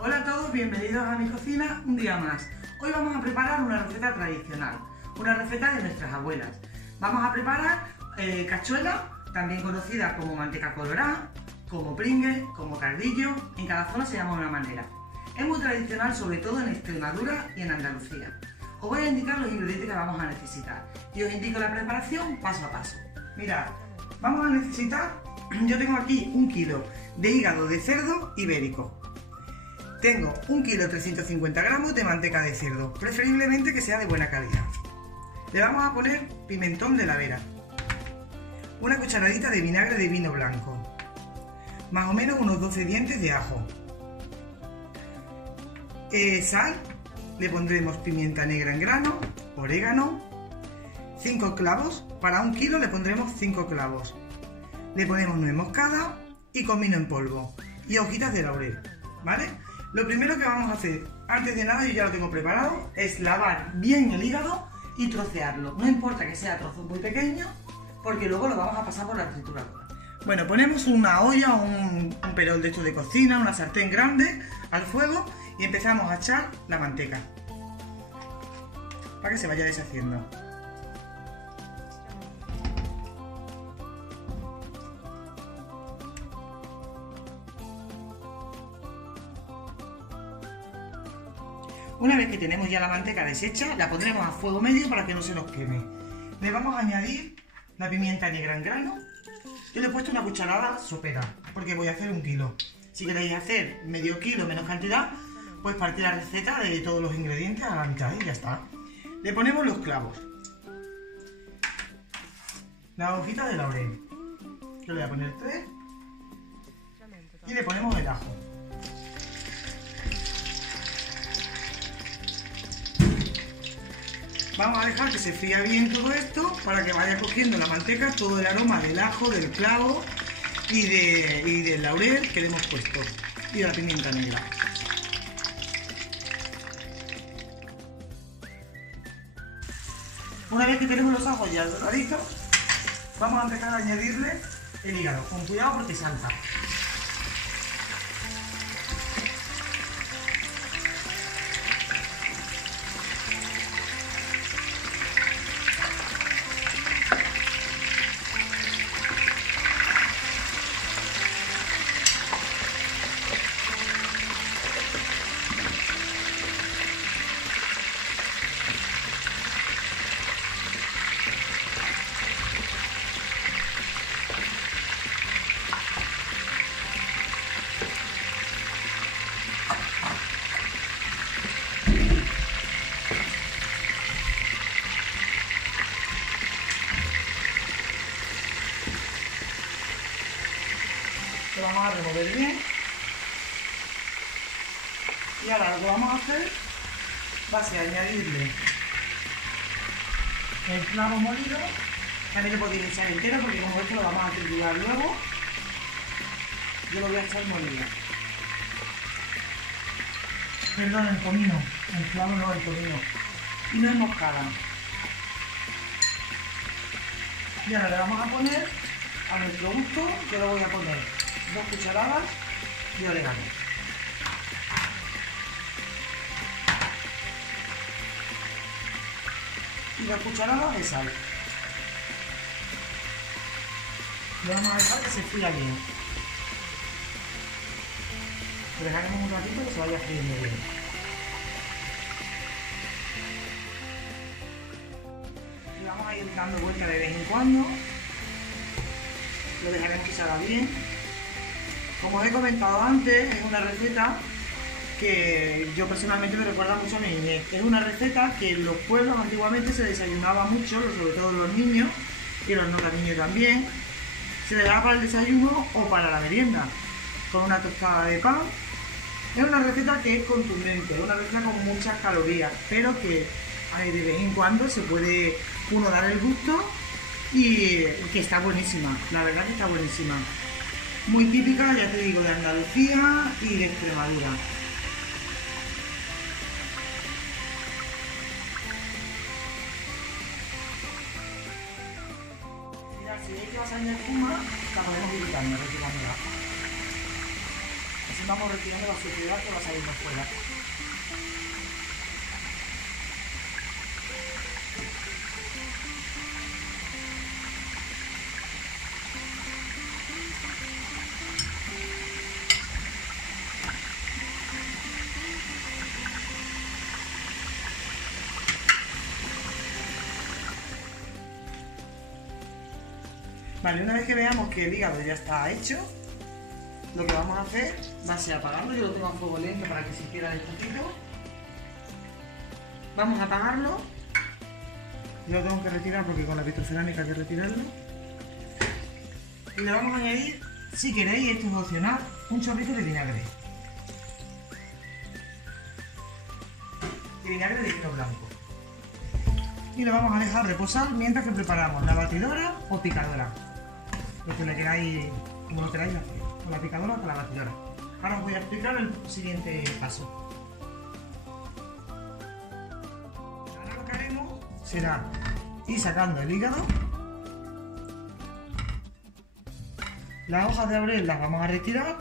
Hola a todos, bienvenidos a mi cocina un día más. Hoy vamos a preparar una receta tradicional, una receta de nuestras abuelas. Vamos a preparar cachuela, también conocida como manteca colorada, como pringue, como cardillo, en cada zona se llama de una manera. Es muy tradicional, sobre todo en Extremadura y en Andalucía. Os voy a indicar los ingredientes que vamos a necesitar y os indico la preparación paso a paso. Mirad, vamos a necesitar, yo tengo aquí 1 kilo de hígado de cerdo ibérico. Tengo 1 kilo 350 gramos de manteca de cerdo, preferiblemente que sea de buena calidad. Le vamos a poner pimentón de la Vera, una cucharadita de vinagre de vino blanco, más o menos unos 12 dientes de ajo, sal, le pondremos pimienta negra en grano, orégano, 5 clavos, para 1 kilo le pondremos 5 clavos, le ponemos nuez moscada y comino en polvo y hojitas de laurel, ¿vale? Lo primero que vamos a hacer, antes de nada, yo ya lo tengo preparado, es lavar bien el hígado y trocearlo. No importa que sea trozos muy pequeños, porque luego lo vamos a pasar por la trituradora. Bueno, ponemos una olla o un perol de estos de cocina, una sartén grande al fuego y empezamos a echar la manteca para que se vaya deshaciendo. Una vez que tenemos ya la manteca deshecha, la pondremos a fuego medio para que no se nos queme. Le vamos a añadir la pimienta negra en grano. Yo le he puesto una cucharada sopera, porque voy a hacer 1 kilo. Si queréis hacer medio kilo, menos cantidad, pues partir la receta de todos los ingredientes a la mitad y ya está. Le ponemos los clavos, las hojitas de laurel, yo le voy a poner 3, y le ponemos el ajo. Vamos a dejar que se fría bien todo esto para que vaya cogiendo la manteca todo el aroma del ajo, del clavo y del laurel que le hemos puesto y de la pimienta negra. Una vez que tenemos los ajos ya doraditos, vamos a empezar a añadirle el hígado, con cuidado porque salta. Lo vamos a remover bien y ahora lo que vamos a hacer va a ser añadirle el clavo molido. También le podéis echar entero porque como esto lo vamos a triturar luego, yo lo voy a echar molido. Perdón, el comino, el clavo no, el comino, y nuez moscada. Y ahora le vamos a poner a nuestro gusto, yo lo voy a poner 2 cucharadas de orégano. Y 2 cucharadas de sal. Lo vamos a dejar que se fría bien. Lo dejaremos un ratito que se vaya friendo bien. Y vamos a ir dando vuelta de vez en cuando. Lo dejaremos que se haga bien. Como os he comentado antes, es una receta que yo personalmente me recuerda mucho a mi niñez. Es una receta que en los pueblos antiguamente se desayunaba mucho, sobre todo los niños, y los no tan niños también. Se le daba para el desayuno o para la merienda, con una tostada de pan. Es una receta que es contundente, es una receta con muchas calorías, pero que de vez en cuando se puede uno dar el gusto y que está buenísima, la verdad que está buenísima. Muy típica, ya te digo, de Andalucía y de Extremadura. Mira, si veis que va a salir espuma, la podemos ir quitando, retirándola. Así vamos retirando la suciedad que va saliendo fuera. Vale, una vez que veamos que el hígado ya está hecho, lo que vamos a hacer va a ser apagarlo. Yo lo tengo a fuego lento para que se quiera despacito. Vamos a apagarlo. Lo tengo que retirar porque con la vitrocerámica hay que retirarlo. Y le vamos a añadir, si queréis, esto es opcional, un chorrito de vinagre. De vinagre de vino blanco. Y lo vamos a dejar reposar mientras que preparamos la batidora o picadora. Lo que le queráis, como lo queráis hacer, con la picadora o con la batidora. Ahora os voy a explicar el siguiente paso. Ahora lo que haremos será ir sacando el hígado. Las hojas de laurel las vamos a retirar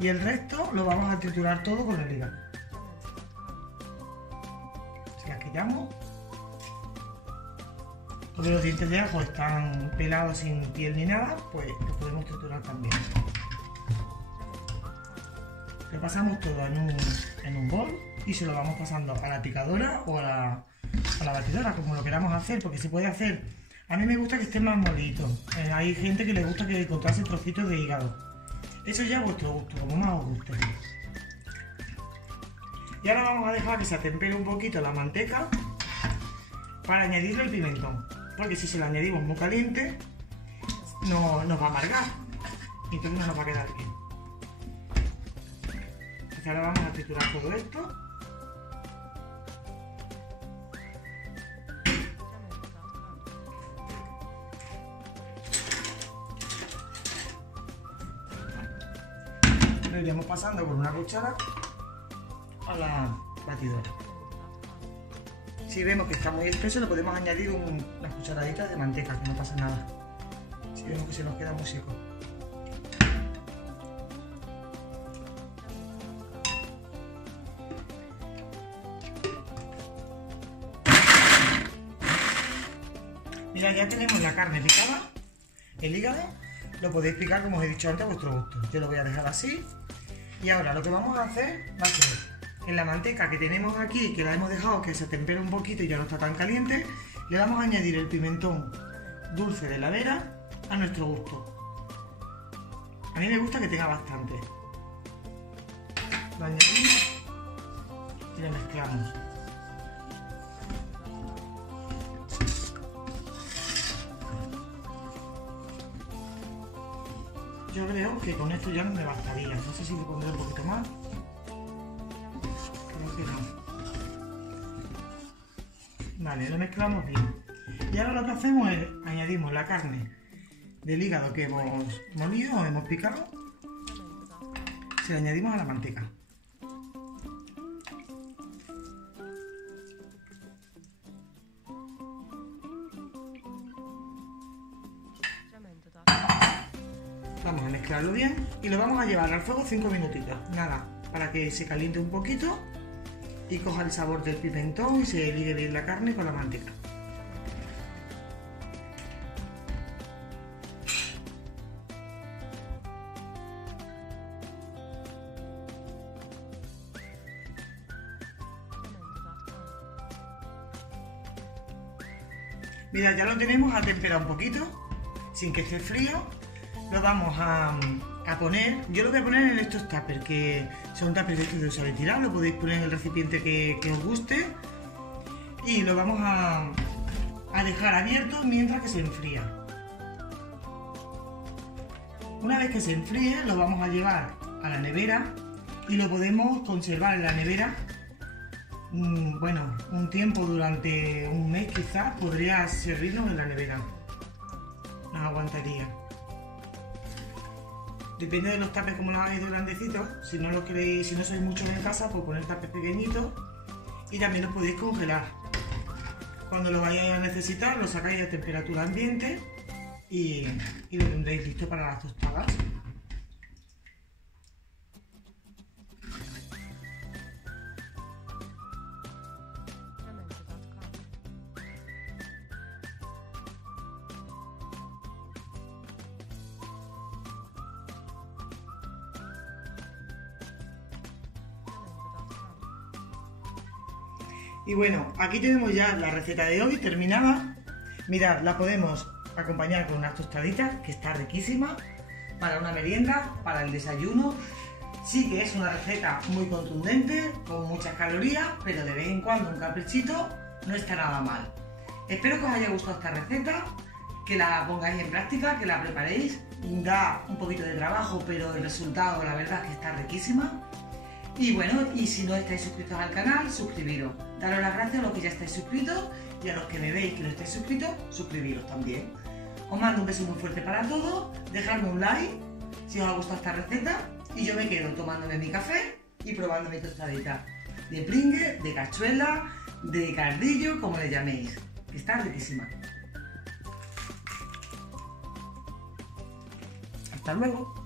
y el resto lo vamos a triturar todo con el hígado. Se las quitamos. Todos los dientes de ajo están pelados sin piel ni nada, pues los podemos triturar también. Lo pasamos todo en un bol y se lo vamos pasando a la picadora o a la batidora, como lo queramos hacer, porque se puede hacer. A mí me gusta que esté más molidito. Hay gente que le gusta que encontrase trocitos de hígado. Eso ya a vuestro gusto, como más os guste. Y ahora vamos a dejar que se atempere un poquito la manteca para añadirle el pimentón. Porque si se lo añadimos muy caliente, no nos va a amargar. Y entonces no nos va a quedar bien. Entonces ahora vamos a triturar todo esto. Lo iremos pasando con una cuchara a la batidora. Si vemos que está muy espeso, le podemos añadir unas cucharaditas de manteca, que no pasa nada. Si vemos que se nos queda muy seco. Mira, ya tenemos la carne picada, el hígado. Lo podéis picar, como os he dicho antes, a vuestro gusto. Yo lo voy a dejar así. Y ahora lo que vamos a hacer va a ser, en la manteca que tenemos aquí, que la hemos dejado que se tempere un poquito y ya no está tan caliente, le vamos a añadir el pimentón dulce de la Vera a nuestro gusto. A mí me gusta que tenga bastante. Lo añadimos y lo mezclamos. Yo creo que con esto ya no me bastaría. No sé si le pondré un poquito más. Creo que no. Vale, lo mezclamos bien. Y ahora lo que hacemos es añadimos la carne del hígado que hemos molido o hemos picado. Se la añadimos a la manteca. Vamos a mezclarlo bien y lo vamos a llevar al fuego 5 minutitos, nada, para que se caliente un poquito y coja el sabor del pimentón y se ligue bien la carne con la manteca. Mira, ya lo tenemos atemperado un poquito, sin que esté frío. Lo vamos a poner, yo lo voy a poner en estos tuppers, que son tuppers de estos de usar y tirar, lo podéis poner en el recipiente que os guste. Y lo vamos a dejar abierto mientras que se enfría. Una vez que se enfríe, lo vamos a llevar a la nevera y lo podemos conservar en la nevera. Bueno, un tiempo, durante un mes quizás, podría servirnos en la nevera. Nos aguantaría. Depende de los tapes como los hagáis de grandecitos. Si no lo queréis, si no sois muchos en casa, pues poner tapes pequeñitos. Y también los podéis congelar. Cuando lo vayáis a necesitar, lo sacáis a temperatura ambiente y lo tendréis listo para las tostadas. Y bueno, aquí tenemos ya la receta de hoy terminada. Mirad, la podemos acompañar con unas tostaditas, que está riquísima, para una merienda, para el desayuno. Sí que es una receta muy contundente, con muchas calorías, pero de vez en cuando un caprichito no está nada mal. Espero que os haya gustado esta receta, que la pongáis en práctica, que la preparéis. Da un poquito de trabajo, pero el resultado la verdad es que está riquísima. Y bueno, y si no estáis suscritos al canal, suscribiros. Daros las gracias a los que ya estáis suscritos y a los que me veis que no estáis suscritos, suscribiros también. Os mando un beso muy fuerte para todos, dejadme un like si os ha gustado esta receta y yo me quedo tomándome mi café y probando mi tostadita de pringue, de cachuela, de cardillo, como le llaméis, que está riquísima. Hasta luego.